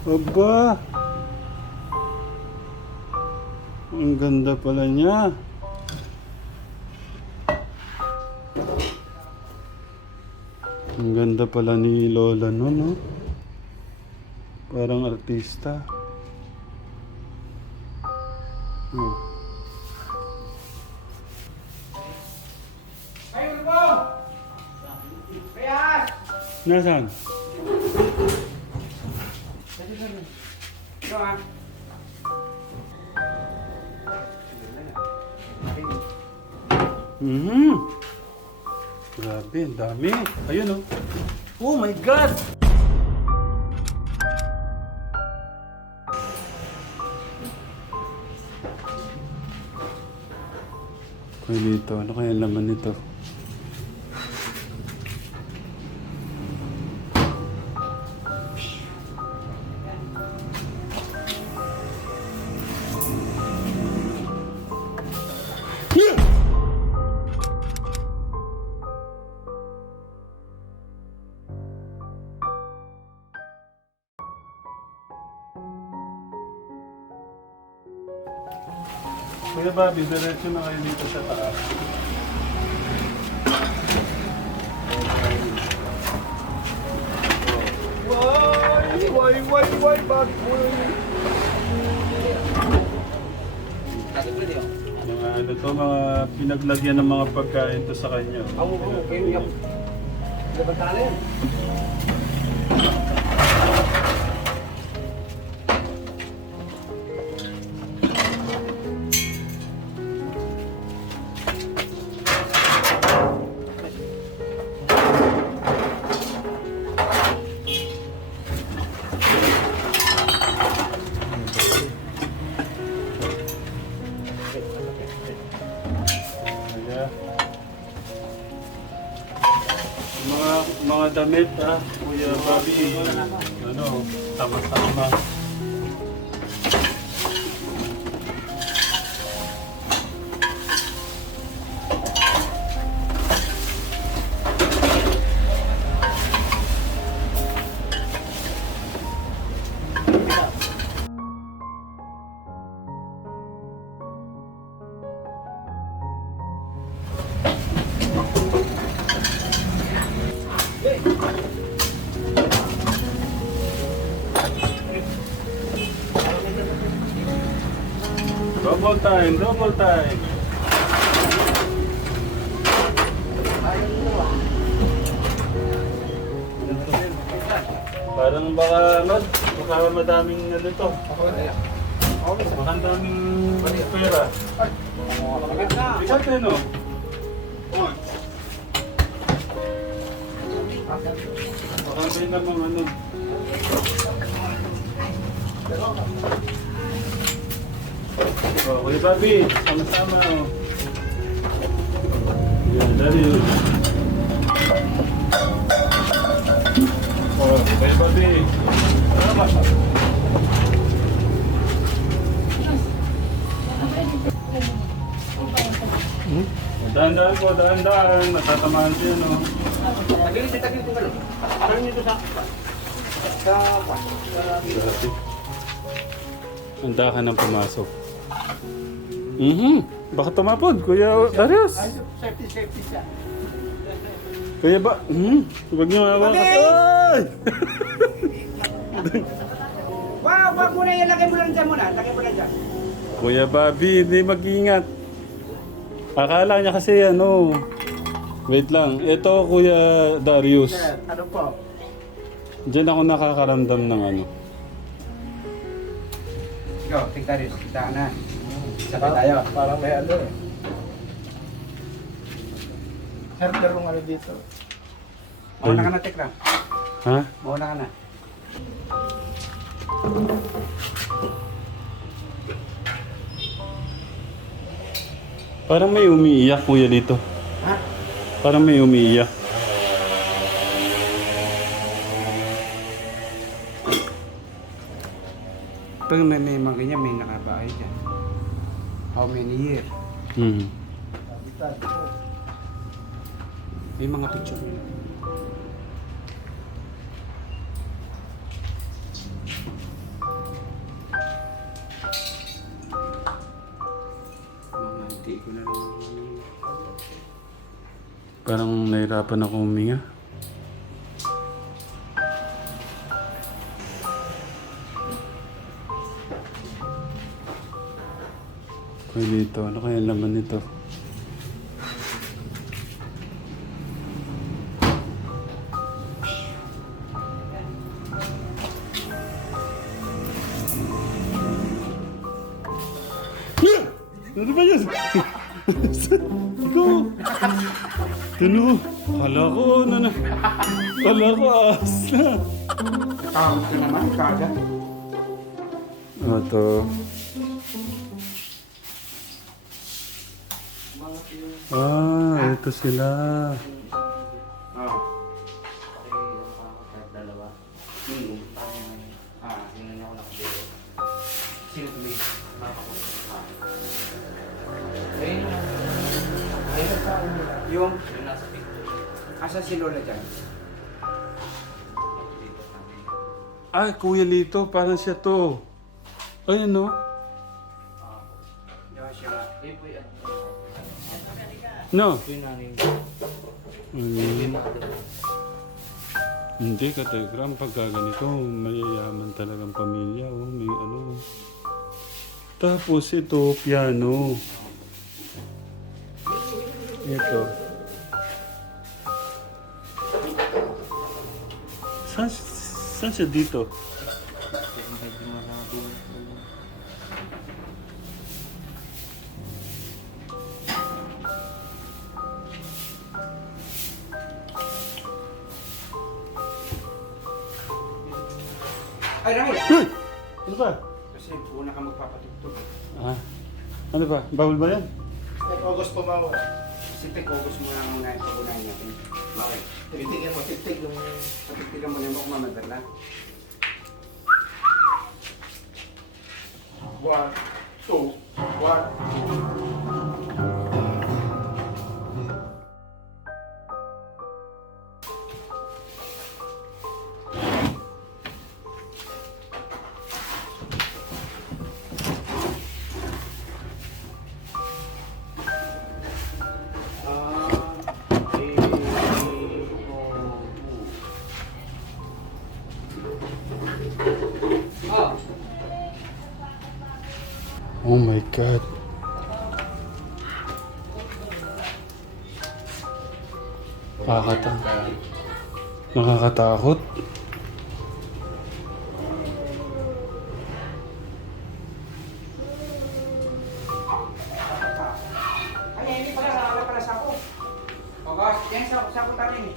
Aba! Ang ganda pala niya. Ang ganda pala ni Lola no, no? Parang artista. Hmm. Ayun po! Kaya! Nasaan? Ito ha. Mhm. Grabe, ang dami. Ayun oh. Oh my God! Kuya Lito, ano kaya laman nito? Kuya Bobby, diretso na kayo dito sa taas. Why, bakit mo? Mga ano to, mga pinaglagyan ng mga pagkain to sa kanya. Oo, kayo yung... Labantalan. Kaya, mga damit Kuya Bobby, ano, tama-tama. Double time, double time. Parang baka madaming ano to. Baka daming pera. Bigat eh no? Baka may namang ano. Oh, Kuya Bobby, sama-sama oh. Yan, dali yun. Oh, Kuya Bobby. Dahan-dahan po, dahan-dahan. Natatamaan siya, no? Tagilid ko gano'n. Saan nyo ito sa... Dati. Handa ka nang pumasok. Baka tumapod, Kuya Darius. Safety siya. Kuya ba? Huwag niyo hawakan. Ay! Wag mo na yan. Lagay mo lang dyan muna. Lagay mo lang dyan. Kuya Bobby, hindi mag-ingat. Akala niya kasi ano. Wait lang. Ito, Kuya Darius. Sir, ano po? Diyan ako nakakaramdam ng ano. Go, Tigdaris. Kita ka na. Sabay tayo. Parang may ano eh. Herder mo ano dito. Mauna ka na, Tekra. Ha? Mauna ka na. Parang may umiiyak, Kuya, dito. Ha? Parang may umiiyak. Pag may mga ganyan, may nakabahay dyan. How many years? May mga picture nila. Parang nahirapan ako huminga. Kuya Lito, ano kaya laman nito? Ano ba yun? Ikaw! Ano? Kala ko, kala ko ahas na. Takot ka naman, kagat. Ito. Ito sila. Oo. Sino tuloy? Yung asa si Lola dyan? Ay, Kuya Lito, parang siya to. Ay, ano? Yan siya. No. Hindi ka, Telegram. Pagka ganito, mayayaman talagang pamilya. Oh. May ano. Tapos ito, piano. Ito. Saan siya dito? Ay, Rahil! Hey! Ano ba? Kasi una ka magpapatugtog. Ah, ano ba? Bawal ba yan? Like August pumawa. Si Tek, August muna muna yung pagunayan natin. Bakit? Tignan mo, tigtig yung... Patigtigan mo na mo kung mamadala. 1, 2, 1. Oh my God. Nakakatakot. Ay, hindi pala. Nakala pala sa ako. August, yan sa ako tayo.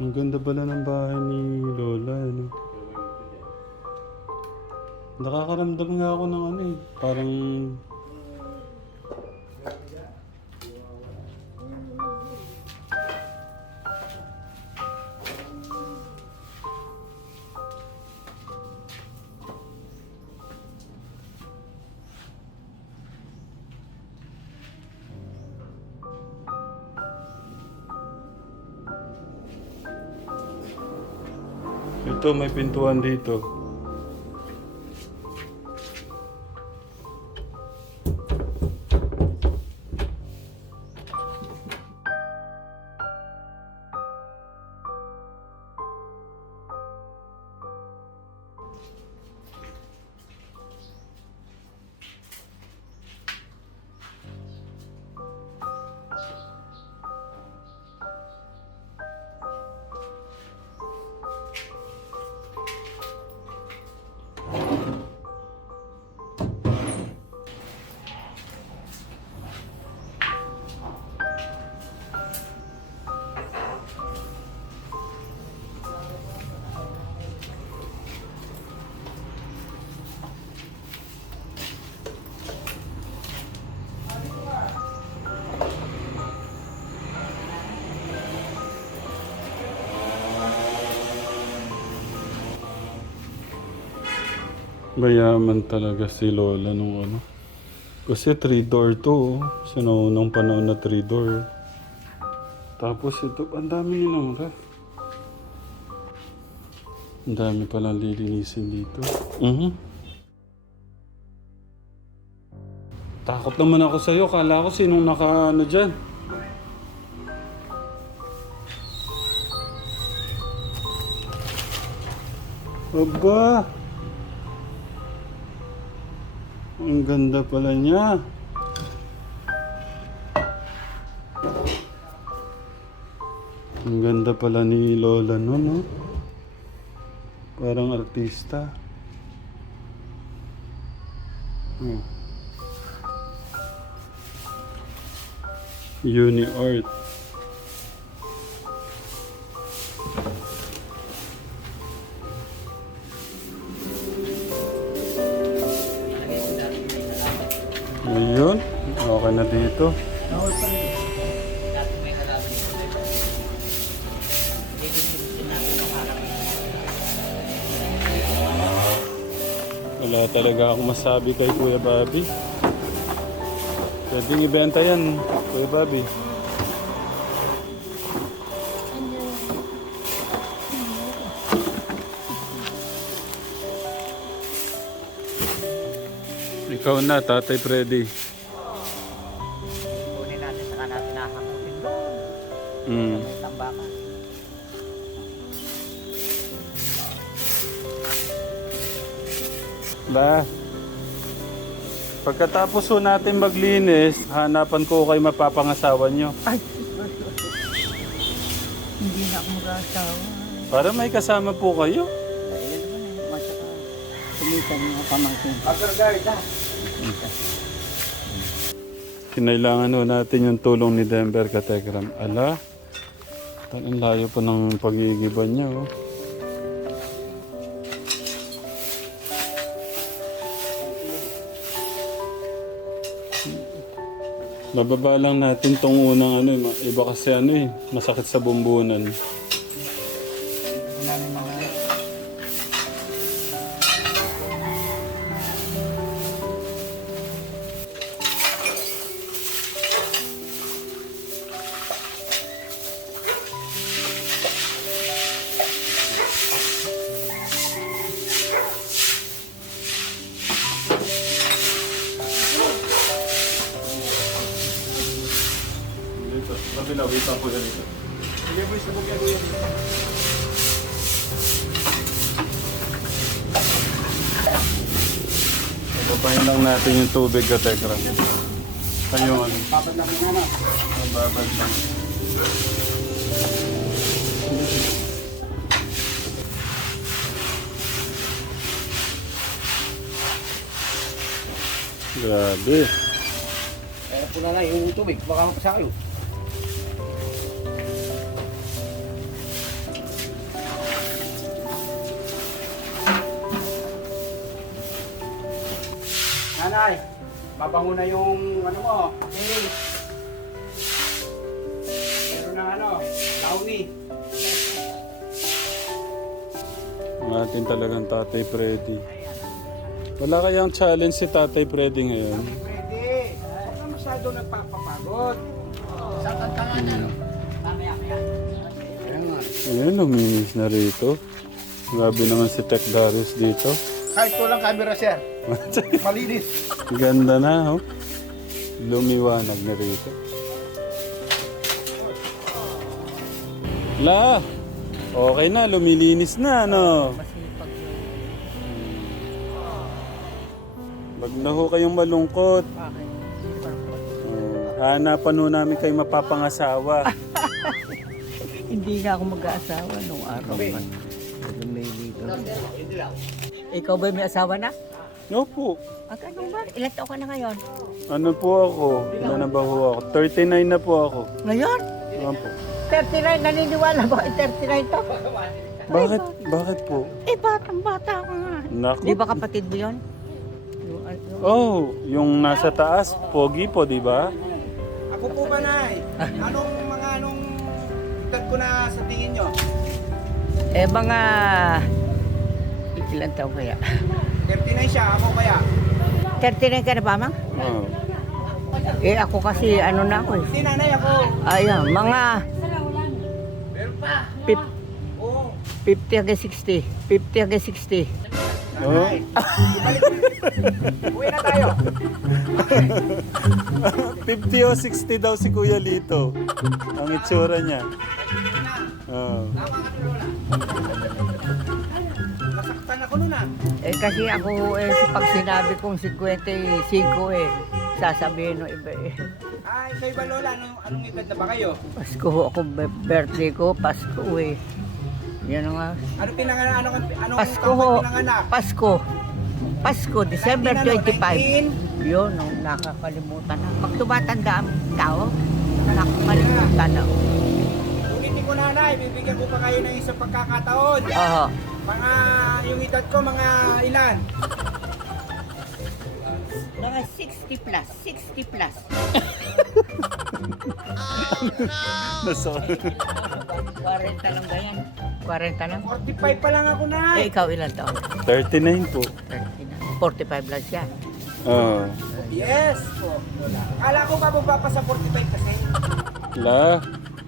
Ang ganda pala ng bahay ni Lola, ano? Nakakaramdam nga ako ng ano eh. Parang... Ito, may pintuan dito. Mayaman talaga si Lola nung ano. Kasi 3-door to. Sinaunang panahon na 3-door. Tapos ito, ang dami nilang ref. Ang dami palang lilinisin dito. Takot naman ako sa'yo. Kala ko sinong naka-ano dyan. Aba! Ang ganda pala niya. Ang ganda pala ni Lola no, no? Parang artista. Uni Art. Ayun, okay na dito. Wala talaga akong masabi kay Kuya Bobby. Pwedeng ibenta yan, Kuya Bobby. Ikaw na, Tatay Freddy. Kunin natin saka natin nakakutin doon. May tambakan. Ba, pagkatapos ho natin maglinis, hanapan ko kayo mapapangasawa nyo. Ay! Hindi na ako mag-asawa. Para may kasama po kayo. Ayan naman eh. Masaka sumitan mga pamangkin. Kinailangan ho natin yung tulong ni Denver Katekram. Ala, ang layo pa ng pag-iigiban niya. Oh. Bababa lang natin tong unang ano, iba kasi ano eh, masakit sa bumbunan. Dito, kabila, wait po dito. Hindi mo isa mo kaya kuya. Babayin lang natin yung tubig ka, Tekram. Kayo ano? Babad lang muna na. Babad lang. Grabe. Kaya po na lang yung tubig. Baka mapasa kayo. Nay. Mabango na yung ano mo. Okay. Meron ng ano, Downy. Ang atin talagang Tatay Freddy. Wala kayang challenge si Tatay Freddy ngayon? Pwede. Huwag ka masyado nagpapapagod. Sa kantangan ano? Kaya nga. Ayun, luminis na rito. Grabe naman si Tech Darius dito. Kahit walang camera, sir. Malinis. Ganda na, oh. Lumiwanag na rito. La! Okay na, lumilinis na, ano? Masipag yun. Wag na ho kayong malungkot. Bakit? Hanapan ho namin kayo mapapangasawa. Hindi na ako mag-aasawa nung araw man. May dito. Ikaw ba may asawa na? No po. Ano ba? Ilan taon ka na ngayon? Ano po ako? Ilan na ba ho ako? 39 na po ako. Ngayon? Ano po? 39, naniniwala ba? 39 to? Bakit? Bakit po? Eh, batang-bata ka nga. Naku. Di ba kapatid mo yun? Oh, yung nasa taas, pogi po, di ba? Ako po ba, Nay? Anong edad ko na sa tingin nyo? Eh, mga... Ilan taon kaya? 39 siya, ako kaya? 39 ka na ba, mang? Oh. Eh, ako kasi ano na ako eh. Hindi, nanay ako. Ayan, mga... Meron pa. Pip- Oo. 50 hanggang 60. 50 hanggang 60. Oh. Nanay. Uwi na tayo. 50 o 60 daw si Kuya Lito. Ang itsura niya. Oh. Tama ka, Lola. Nasaktan ako nun ah. Eh, kasi ako eh, pag sinabi kong 55 eh, sasabihin ng iba eh. Ay, kayo ba, Lola? Anong edad na ba kayo? Pasko ako, birthday ko, Pasko eh. Yan na nga. Anong pinanganak? Anong Pasko taon ho. ka pinanganak? Pasko. Pasko, December 19. 25. Yun, no, nakakalimutan na. Pag tumatanda ang tao, nakakalimutan na. Ulitin ko, nanay. Bibigyan ko pa kayo ng isang pagkakataon. Oo. Mga, yung edad ko, mga ilan? Mga 60 plus, 60 plus. Nasa 40 lang ba yan? 40 lang? 45 pa lang ako, Eh, nay. ikaw ilan taon? 39 po. 45 lang siya. Oh. Yes po. Akala ko ba baba pa sa 45 kasi? La,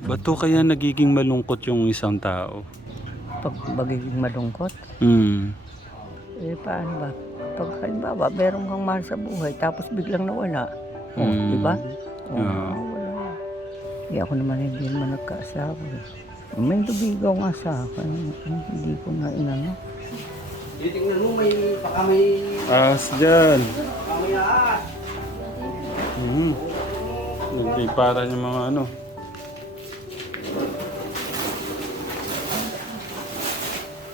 ba't to kaya nagiging malungkot yung isang tao? Pag magiging malungkot, Hmm. eh paano ba? Pag halimbawa, meron kang mahal sa buhay, tapos biglang nawala. Oh, di ba? Oh, Ah. nawala. Eh ako naman hindi naman nagkaasawa. Eh. May lubigaw nga sa akin. Hindi ko na inano. Titingnan mo, baka may As dyan. mamaya. Nagpipara yung mga ano.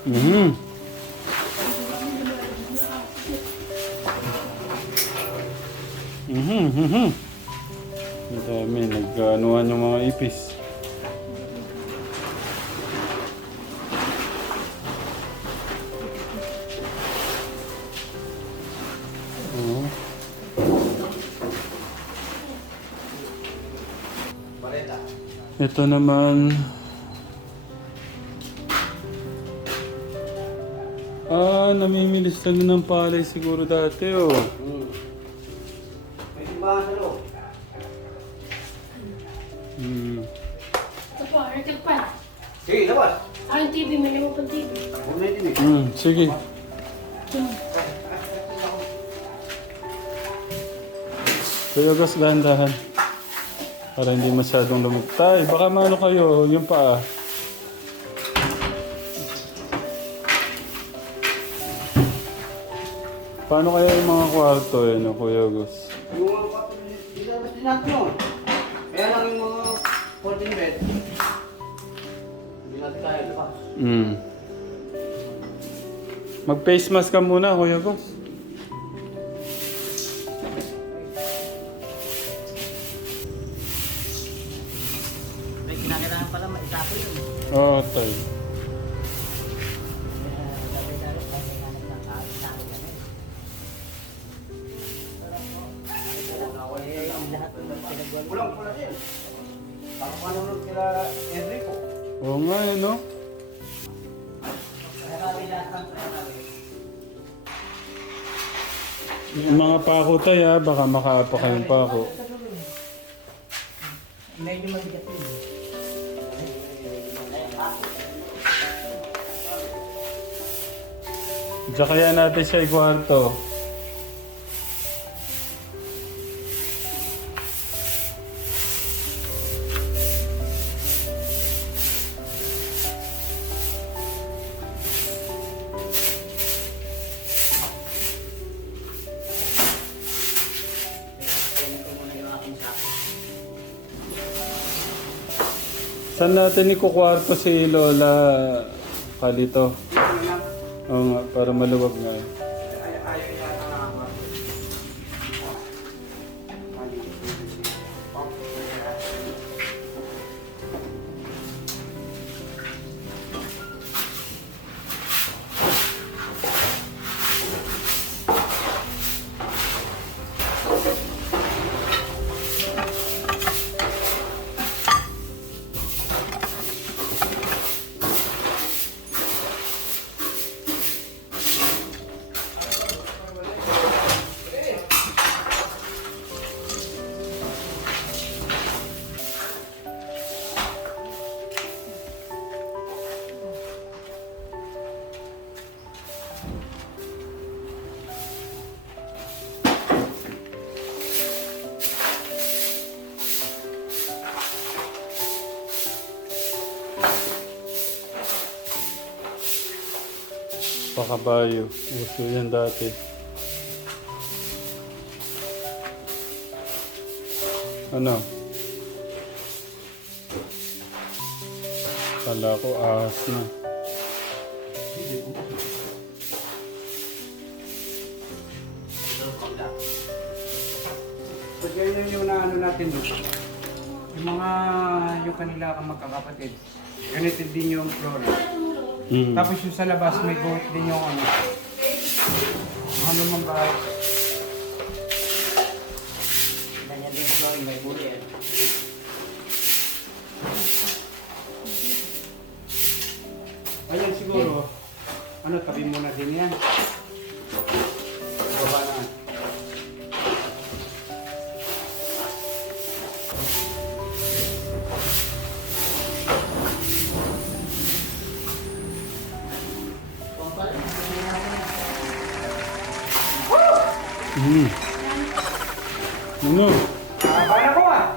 Mhm. Mhm. Ang dami, nag-anuhan yung mga ipis. Oo. Ito naman. Namimilis na ng palay siguro dati, oh. May simbahan sa loob. Hmm. Ito po, Arkel pa. Sige, labas. Ang TV, may lima pang TV. Ako na din eh. Sige. Kuya Gus, dahan-dahan. Para hindi masyadong lumugtay. Baka maano kayo, yung paa. Paano kaya yung mga kwarto Kuya Gus? Yung mga ilabas din natin yun. Kaya lang yung mga folding bed. Hindi natin kaya labas. Mag-face mask ka muna, Kuya Gus. May kinakailangan pala maitapo yun. Oo, tay. Kulang pula din. Ako panunod kila Enrico. Oo nga eh, no? Yung mga pako tayo, baka makaapa kayong pako. Medyo mabigat yun. Diyan kaya natin siya ikwarto. Saan natin ikukwarto si Lola Kalito? Oo nga, para maluwag nga. Ayaw niya ako. Pakabayo. Uso yan dati. Ano? Kala ko ahas na. So, ganyan yung naano natin doon. Yung mga yung kanila kang magkakapatid. Ganito din yung flora. Mm. Tapos yung sa labas may goat din yung ano. Ano man ba? Ganyan din flooring, may buli eh. Ayan siguro. Ano, tabi muna din yan. Baba na. Mm. Ano? Akala ko ah.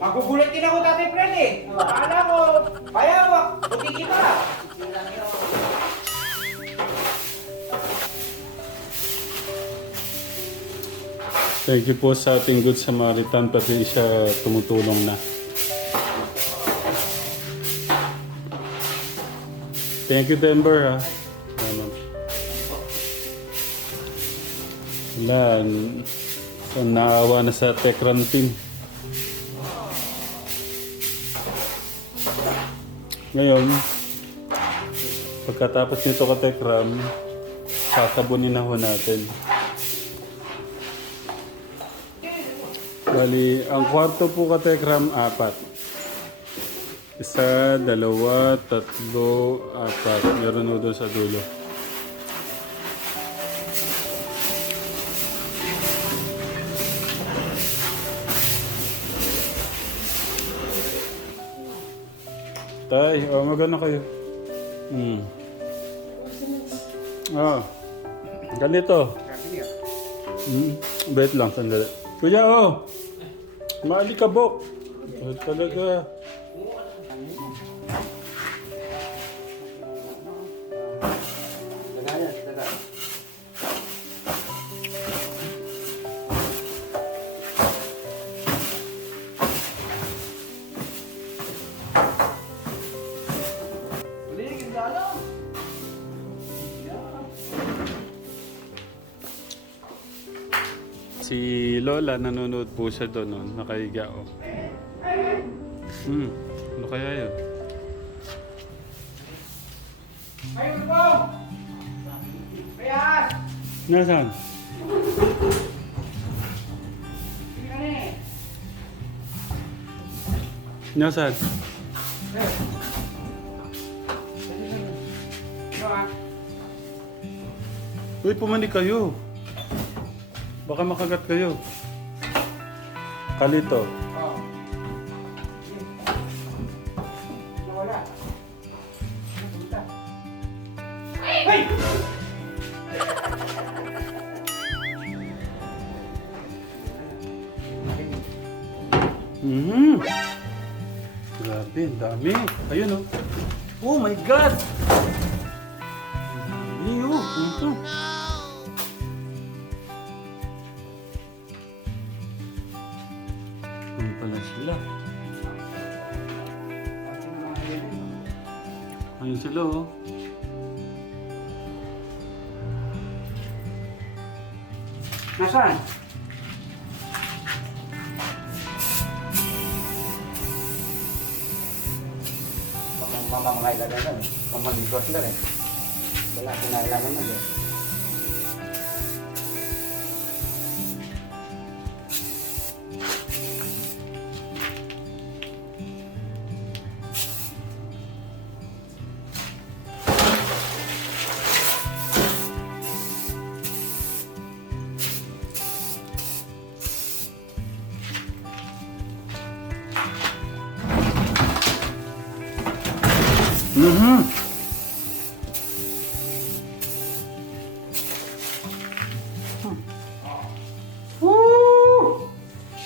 Magugulat din ako Tatay Fred eh. Akala ko, bayawak, buti kita. Thank you po sa ating Good Samaritan, pati siya tumutulong na. Thank you, Denver, ha. Ano. Wala, naawa na sa Tekram team. Ngayon, pagkatapos nito ka Tekram, sasabunin na ho natin. Bali, ang kwarto po ka Tekram, 4. 1, 2, 3, 4. Meron ho doon sa dulo. Tay, magano kayo? Ganito. Wait lang, sandali. Kuya, maalikabok. Talaga. Si Lola, nanonood po siya doon, no? Nakahiga, oh. Ano kaya yun? Ayun po! Kaya! Nasaan? Tingnan eh! Nasaan? Uy, pumanik kayo. Baka makagat kayo. Kalito. Mhm. Grabe, ang dami. Ayun oh. Oh my God! Ang dami oh. Ito. Ano pala sila? Ayun sila oh. Nasaan? Mamamangay lang na eh. Mamalitos na rin. Wala kinailangan na eh. Mhm.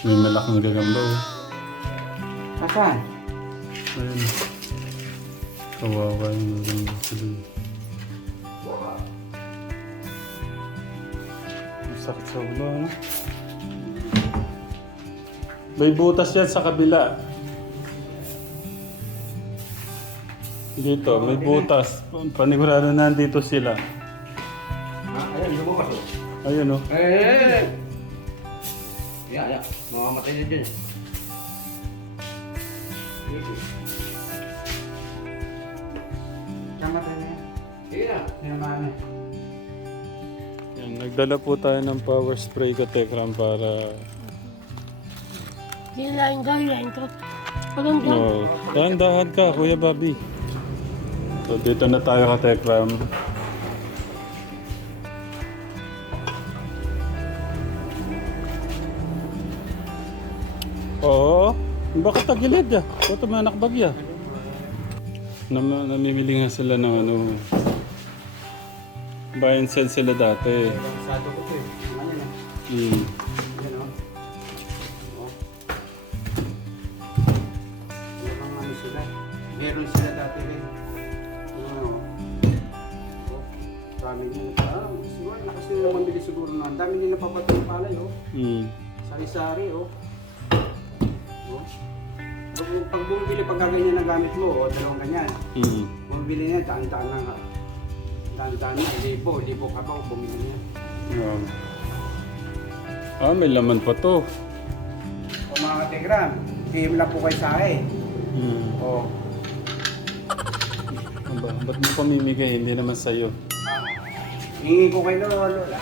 May malaking gagamba oh. Nasaan? Ayun. Kawawa yung gagamba sila. Ang sakit sa ulo, ano? May butas yan sa kabila. Dito, may butas. Panigurado na nandito sila. Ayun, lumabas oh. Ayun oh. Yeah. Mamamatay na dyan eh. Namatay na yan. Sige na. Sinamahan na. Yan, nagdala po tayo ng power spray ka Tekram para... Hilahin ko. Paganda. No, dahan-dahan ka, Kuya Bobby. So dito na tayo ka Tekram. Oo, bakit tagilid ya? Ito may anak bagya. Namimili nga sila ng ano. Buy and sell sila dati. Sado ko ito eh. Ano yan eh. Yan o. Oh. Yung mga ano sila. Meron sila dati rin. Oh. Dami nila. Siguro nakasi nila mambili siguro na. Ang dami nila papatong palay oh. Sari-sari oh. Pag bumibili pag ganyan ang gamit mo o dalawang ganyan. Bumibili niya, daan-daan lang ha. Daan-daan niya, libo ka pa bumili niya. May laman pa to. O mga kategram, PM lang po kayo sa akin. O. Ba't mo pamimigay? Hindi naman sa'yo. Hingi ko kay Lola.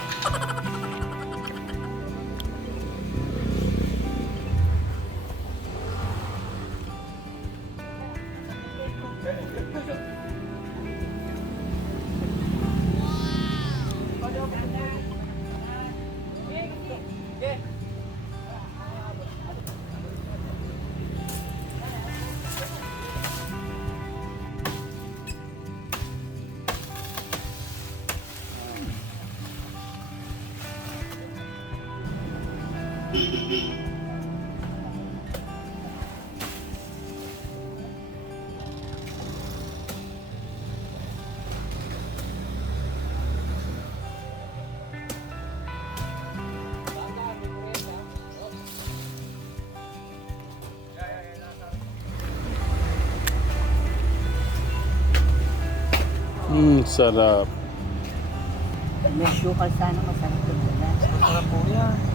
Sarap. May sukal sana masarap doon. Sarap po yan.